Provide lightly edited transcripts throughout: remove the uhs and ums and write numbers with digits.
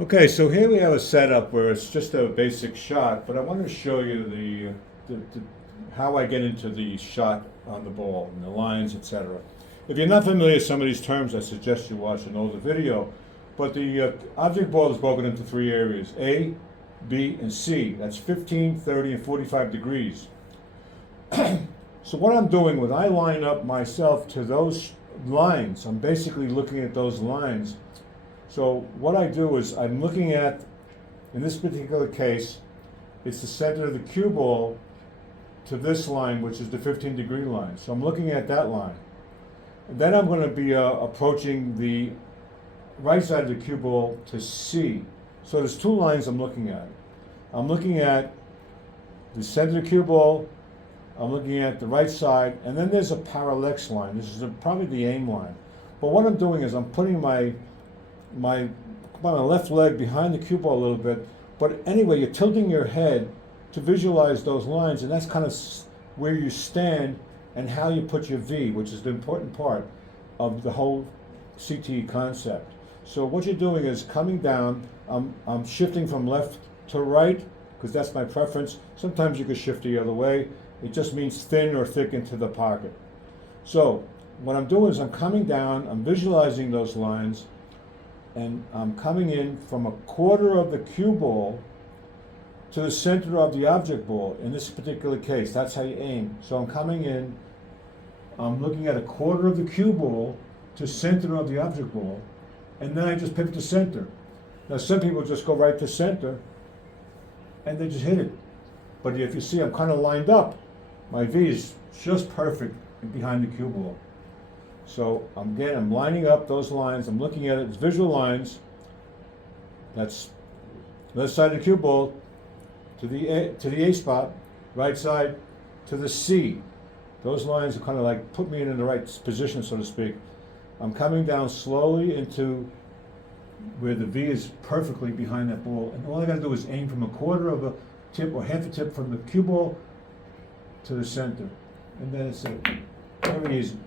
Okay, so here we have a setup where it's just a basic shot, but I want to show you how I get into the shot on the ball and the lines, etc. If you're not familiar with some of these terms, I suggest you watch an older video. But the object ball is broken into three areas: A, B, and C. That's 15, 30, and 45 degrees. So what I'm doing when I line up myself to those lines, I'm basically looking at those lines. So what I do is I'm looking at, in this particular case, it's the center of the cue ball to this line, which is the 15-degree line. So I'm looking at that line. And then I'm going to be approaching the right side of the cue ball to C. So there's two lines I'm looking at. I'm looking at the center of the cue ball, I'm looking at the right side, and then there's a parallax line. This is probably the aim line. But what I'm doing is I'm putting my left leg behind the cue ball a little bit, but anyway, you're tilting your head to visualize those lines, and that's kind of where you stand and how you put your V, which is the important part of the whole CTE concept. So what you're doing is coming down, I'm shifting from left to right, because that's my preference. Sometimes you can shift the other way. It just means thin or thick into the pocket. So what I'm doing is I'm coming down, I'm visualizing those lines, and I'm coming in from a quarter of the cue ball to the center of the object ball. In this particular case, that's how you aim. So I'm coming in, I'm looking at a quarter of the cue ball to center of the object ball, and then I just pivot to center. Now some people just go right to center, and they just hit it. But if you see, I'm kind of lined up. My V is just perfect behind the cue ball. So again, I'm lining up those lines. I'm looking at it as visual lines. That's left side of the cue ball to the A spot, right side to the C. Those lines are kind of like put me in the right position, so to speak. I'm coming down slowly into where the V is perfectly behind that ball, and all I got to do is aim from a quarter of a tip or half a tip from the cue ball to the center, and then it's very easy.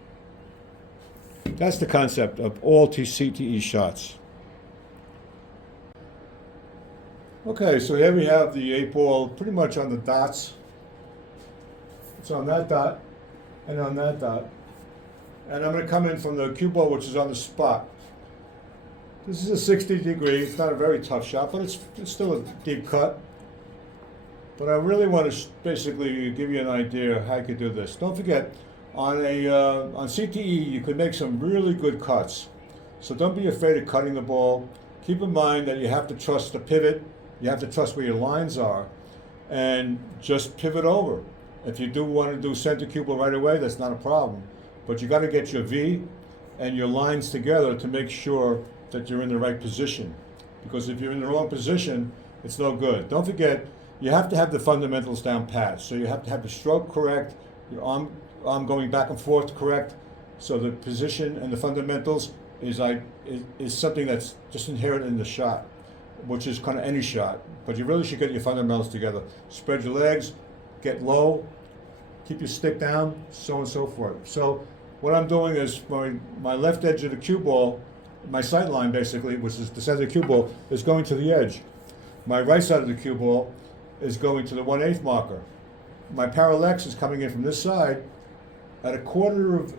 That's the concept of all CTE shots. Okay, so here we have the 8-ball pretty much on the dots. It's on that dot and on that dot. And I'm going to come in from the cue ball, which is on the spot. This is a 60 degree. It's not a very tough shot, but it's still a deep cut. But I really want to basically give you an idea of how you could do this. Don't forget, on CTE, you could make some really good cuts. So don't be afraid of cutting the ball. Keep in mind that you have to trust the pivot. You have to trust where your lines are, and just pivot over. If you do want to do center cue ball right away, that's not a problem. But you got to get your V and your lines together to make sure that you're in the right position. Because if you're in the wrong position, it's no good. Don't forget, you have to have the fundamentals down pat. So you have to have the stroke correct, your arm going back and forth correct. So the position and the fundamentals is something that's just inherent in the shot, which is kind of any shot. But you really should get your fundamentals together. Spread your legs, get low, keep your stick down, so on and so forth. So what I'm doing is my left edge of the cue ball, my sight line basically, which is the center of the cue ball, is going to the edge. My right side of the cue ball is going to the 1/8 marker. My parallax is coming in from this side at a quarter of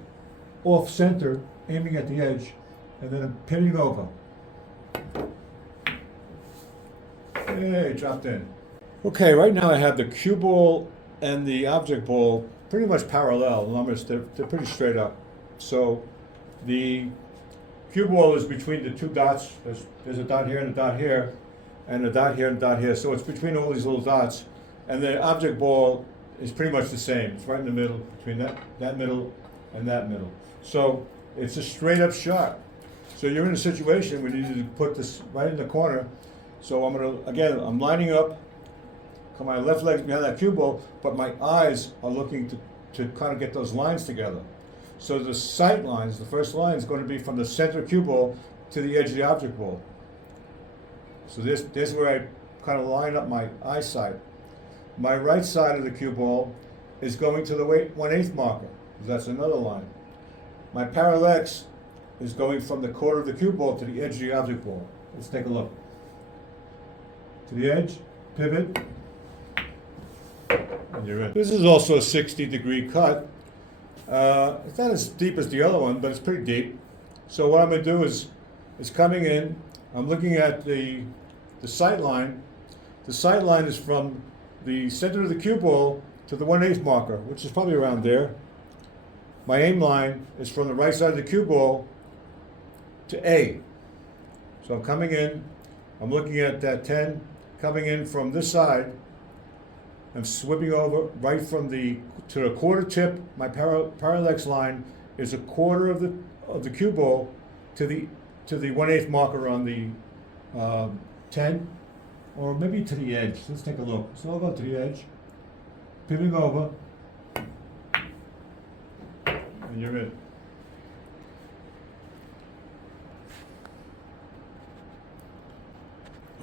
off center, aiming at the edge, and then I'm pinning over. Hey, dropped in. Okay, right now I have the cue ball and the object ball pretty much parallel. The numbers, they're pretty straight up. So the cue ball is between the two dots. There's a dot here and a dot here, and a dot here and a dot here. So it's between all these little dots. And the object ball is pretty much the same. It's right in the middle, between that middle and that middle. So it's a straight up shot. So you're in a situation where you need to put this right in the corner. So I'm lining up, my left leg's behind that cue ball, but my eyes are looking to kind of get those lines together. So the sight lines, the first line is going to be from the center cue ball to the edge of the object ball. So this where I kind of line up my eyesight. My right side of the cue ball is going to the 1/8 marker. That's another line. My parallax is going from the quarter of the cue ball to the edge of the object ball. Let's take a look. to the edge, pivot, and you're in. This is also a 60-degree cut. It's not as deep as the other one, but it's pretty deep. So what I'm going to do is coming in, I'm looking at the sight line. The sight line is from the center of the cue ball to the 1/8 marker, which is probably around there. My aim line is from the right side of the cue ball to A. So I'm coming in, I'm looking at that 10, coming in from this side. I'm sweeping over right from to the quarter tip. My parallax line is a quarter of the cue ball to the 1/8 marker on the 10, or maybe to the edge. Let's take a look. So I'll go to the edge, pivoting over, and you're in.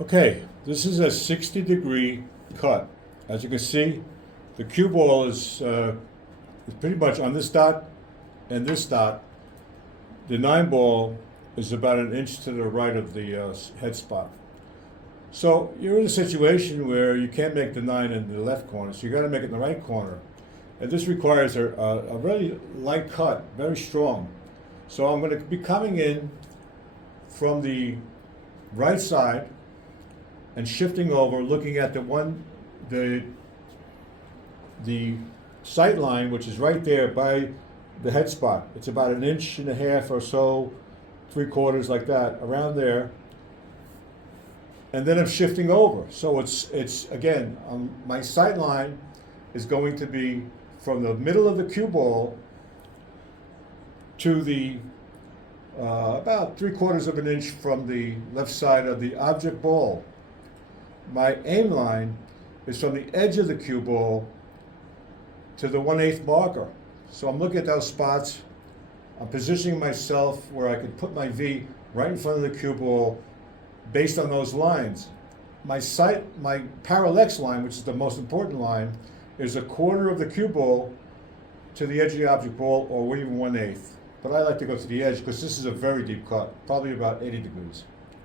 Okay, this is a 60-degree cut. As you can see, the cue ball is pretty much on this dot and this dot. The 9 ball is about an inch to the right of the head spot. So you're in a situation where you can't make the 9 in the left corner, so you got to make it in the right corner. And this requires a really light cut, very strong. So I'm going to be coming in from the right side and shifting over, looking at the sight line, which is right there by the head spot. It's about an inch and a half or so, 3/4 like that, around there. And then I'm shifting over. So it's again, my sight line is going to be from the middle of the cue ball to the about 3/4 of an inch from the left side of the object ball. My aim line is from the edge of the cue ball to the 1/8 marker. So I'm looking at those spots. I'm positioning myself where I could put my V right in front of the cue ball based on those lines. My parallax line, which is the most important line, is a quarter of the cue ball to the edge of the object ball, or even 1/8. But I like to go to the edge because this is a very deep cut, probably about 80 degrees.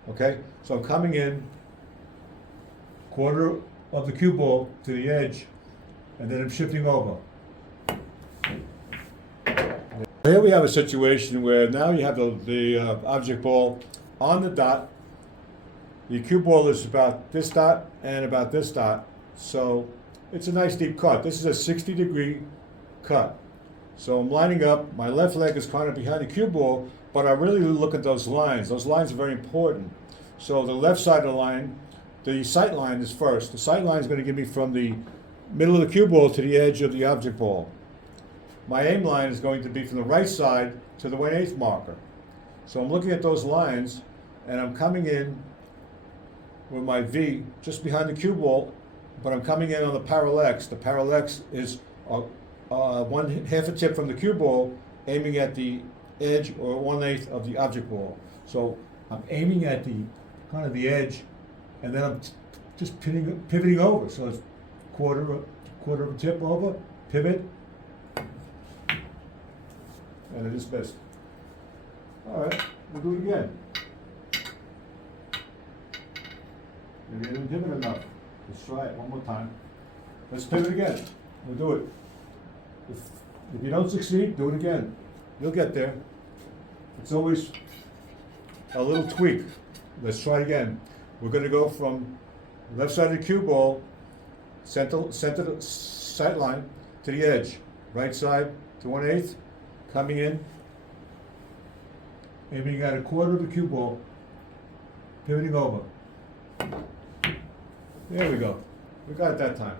Okay, so I'm coming in, quarter of the cue ball to the edge, and then I'm shifting over. Here we have a situation where now you have the object ball on the dot. The cue ball is about this dot and about this dot, so it's a nice deep cut. This is a 60-degree cut. So I'm lining up, my left leg is kind of behind the cue ball, but I really look at those lines. Those lines are very important. So the left side of the line, the sight line is first. The sight line is going to give me from the middle of the cue ball to the edge of the object ball. My aim line is going to be from the right side to the 1/8 marker. So I'm looking at those lines, and I'm coming in with my V just behind the cue ball, but I'm coming in on the parallax. The parallax is 1/2 a tip from the cue ball, aiming at the edge or 1/8 of the object ball. So I'm aiming at the kind of the edge, and then I'm just pivoting over. So it's quarter of a tip over, pivot, and it is missed. All right, we'll do it again. Maybe I didn't pivot enough. Let's try it one more time. Let's pivot again. We'll do it. If you don't succeed, do it again. You'll get there. It's always a little tweak. Let's try it again. We're going to go from left side of the cue ball, center sight line to the edge. Right side to 1/8, coming in, aiming at a quarter of the cue ball, pivoting over. There we go. We got it that time.